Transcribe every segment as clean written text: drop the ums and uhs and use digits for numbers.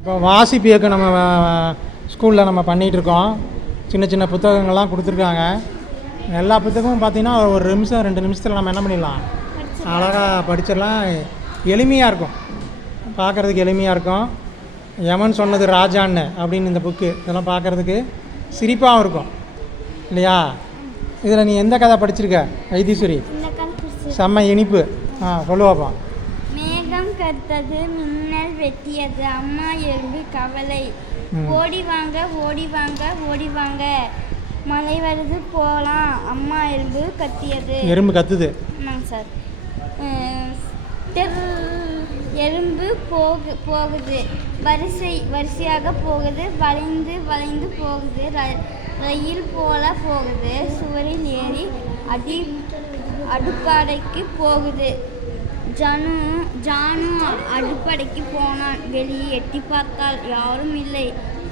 இப்போ வாசிப்பு இயக்கம் நம்ம ஸ்கூலில் நம்ம பண்ணிகிட்ருக்கோம். சின்ன சின்ன புத்தகங்கள்லாம் கொடுத்துருக்காங்க. எல்லா புத்தகமும் பார்த்திங்கன்னா ஒரு நிமிஷம் 2 நிமிஷத்தில் நம்ம என்ன பண்ணிடலாம், அழகாக படிச்சிடலாம். எளிமையாக இருக்கும், பார்க்குறதுக்கு எளிமையாக இருக்கும். யமன் சொன்னது ராஜான்னு அப்படின்னு இந்த புக்கு, இதெல்லாம் பார்க்குறதுக்கு சிரிப்பாகவும் இருக்கும் இல்லையா? இதில் நீ எந்த கதை படிச்சிருக்க வைத்தீஸ்வரி? செம்ம இனிப்பு. சொல்லுவாப்பா. மேகம் கருத்தது, மின்னல் வெட்டியது, அம்மா எறும்பு கவலை, ஓடி வாங்க ஓடி வாங்க ஓடி வாங்க, மழை வருது போகலாம், அம்மா எறும்பு கத்தியது. எறும்பு கத்துது. ஆமாங்க சார். எறும்பு போகுது, வரிசையாக போகுது, வளைந்து வளைந்து போகுது, ரயில் போல போகுது, சுவரில் ஏறி அடுப்படைக்கு போகுது. ஜானு அடுப்படைக்கு போனான். வெளியே எட்டி பார்த்தால் யாரும் இல்லை.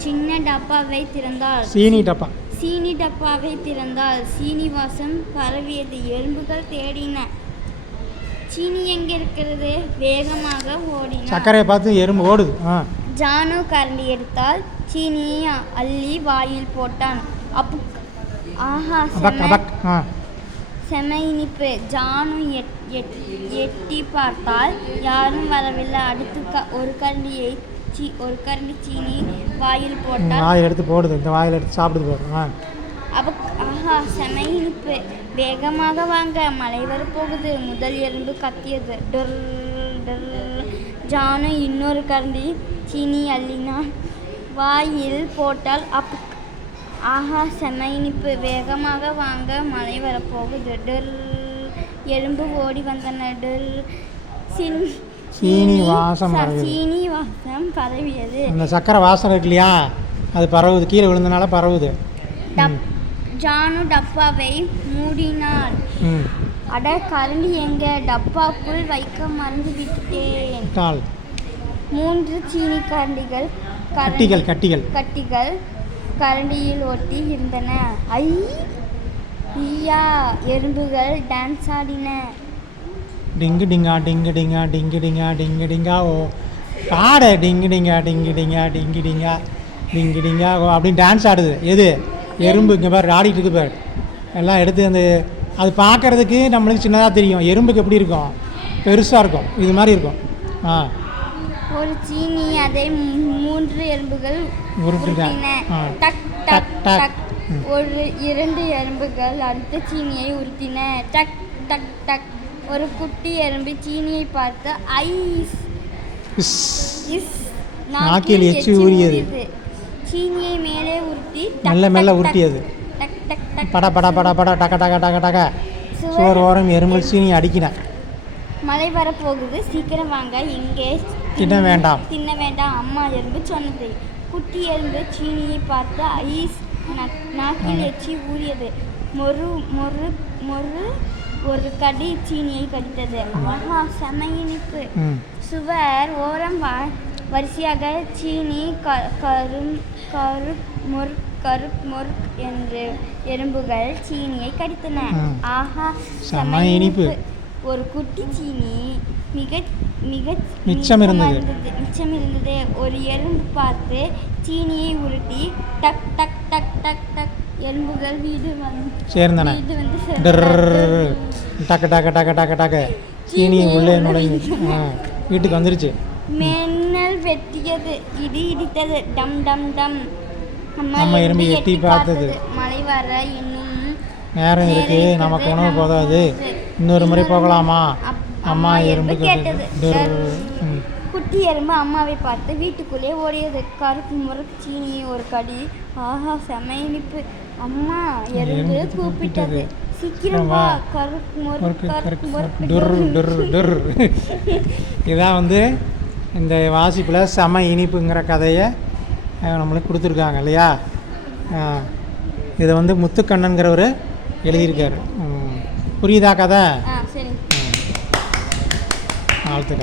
சின்ன டப்பாவை திறந்தாள். சீனி டப்பாவை திறந்தால் சீனி வாசம் பரவியது. எறும்புகள் தேடின. சீனி எங்கே இருக்கிறது? வேகமாக ஓடினான். சக்கரையை பார்த்து எறும்பு ஓடுது. ஜானு கரண்டி எடுத்தால் சீனியை அள்ளி வாயில் போட்டான். ஆஹா, செம இனிப்பு. ஜானு எட்டி பார்த்தால் யாரும் வரவில்லை. அடுத்து ஒரு கரண்டி சீனி வாயில் போட்டால் வாயில் எடுத்து போடுது. இந்த வாயில் எடுத்து சாப்பிடுது போடுறோம். ஆஹா, செம இனிப்பு. வேகமாக வாங்க, மழை வரப்போகுது. முதல் எறும்பு கத்தியது. டொர் டொர். ஜானு இன்னொரு கரண்டி சீனி அள்ளினான். வாயில் போட்டால் ஆஹா, செம இனிப்பு. வேகமாக வாங்க, மழை வரப்போகுது. டொர். எறும்பு ஓடி வந்தன. டொர். சீனி வாசம் பரவியது. அந்த சக்கரை வாசம் இருக்கு இல்லையா, அது பரவுது, கீழே விழுந்தனால பரவுது. ஜானு டப்பாவை மூடினாள். அட, கரண்டி எங்க? டப்பாக்குள் வைக்க மறந்து விட்டேன். 3 சீனி கட்டிகள் கரண்டியில் ஒட்டி இருந்தன. ஐயா, எறும்புகள் டான்ஸ் ஆடின. டிங்கு டிங்கா டிங்கு டிங்கா டிங்கு டிங்கா டிங்கு டிங்கா ஓ பாட டிங்கு டிங்கா டிங்கு டிங்கா டிங்கு டிங்கா டிங்கு டிங்கா ஓ அப்படின்னு டான்ஸ் ஆடுது. எது? எறும்பு. இங்கே பாரு, ஆடிட்டு இருக்கு பாரு. எல்லாம் எடுத்து அந்த அது பார்க்குறதுக்கு நம்மளுக்கு சின்னதாக தெரியும். எறும்புக்கு எப்படி இருக்கும்? பெருசாக இருக்கும், இது மாதிரி இருக்கும். ஒரு சீனி, அதை 3 எறும்புகள் உருட்டின. டக் டக் டக். 2 எறும்புகள் அடுத்த சீனியை உருட்டின. டக் டக் டக். ஒரு குட்டி எறும்பு சீனியை பார்த்து நாக்கில் எச்சி ஊறியது. சீனியை மேலே உருட்டி மெல்ல உருட்டியது. பட பட பட பட டக டக டக டக. சுவர் ஓரம் எறும்பு சீனி அடிக்கின. மழை வரப்போகுது, சீக்கிரம் வாங்க, இங்கே தின்ன வேண்டாம் அம்மா எறும்பு சொன்னது. குட்டி எறும்பு சீனியை பார்த்து நாக்கில் எச்சி ஊறியது. மொறு மொறு மொறு. ஒரு கடி சீனியை கடித்தது. ஆஹா, செம இனிப்பு. சுவர் ஓரம் வரிசையாக சீனி கருக் மொர்க் என்று எறும்புகள் சீனியை கடித்தன. ஆஹா, செம இனிப்பு. ஒரு குட்டி சீனி மிச்சம் இருந்தது. ஒரு எறும்பு பார்த்து சீனியை உருட்டி டக் டக் டக் டக் டக். எறும்புகள் வீடு சேர்ந்தன. டக்கு டக்கு டக்கு டக்கு டக்கு. சீனி உள்ளே நுழைஞ்சு வீட்டுக்கு வந்துருச்சு. மின்னல் வெட்டியது, இடி இடித்தது. டம் டம் டம். நம்ம எறும்பு எட்டி பார்த்தது. மழை வர இன்னும் நேரம் இருக்கு, நமக்கு உணவு போதாது, இன்னொரு முறை போகலாமா? அம்மா எறும்பு கேட்டது. குட்டி எறும்பு அம்மாவை பார்த்து வீட்டுக்குள்ளே ஓடியது. கருக்கு முறுக்கு சீனியை ஒரு கடி. ஆஹா, செம இனிப்பு. அம்மா எறும்பு கூப்பிட்டது. சீக்கிரம் வா, இதான் இந்த வாசிப்பில் செம இனிப்புங்கிற கதையை நம்மளுக்கு கொடுத்துருக்காங்க இல்லையா? இதை முத்துக்கண்ணன்கிறவர் எழுதியிருக்காரு. புரியுதா கதை? சரி. வாழ்த்துக்கள்.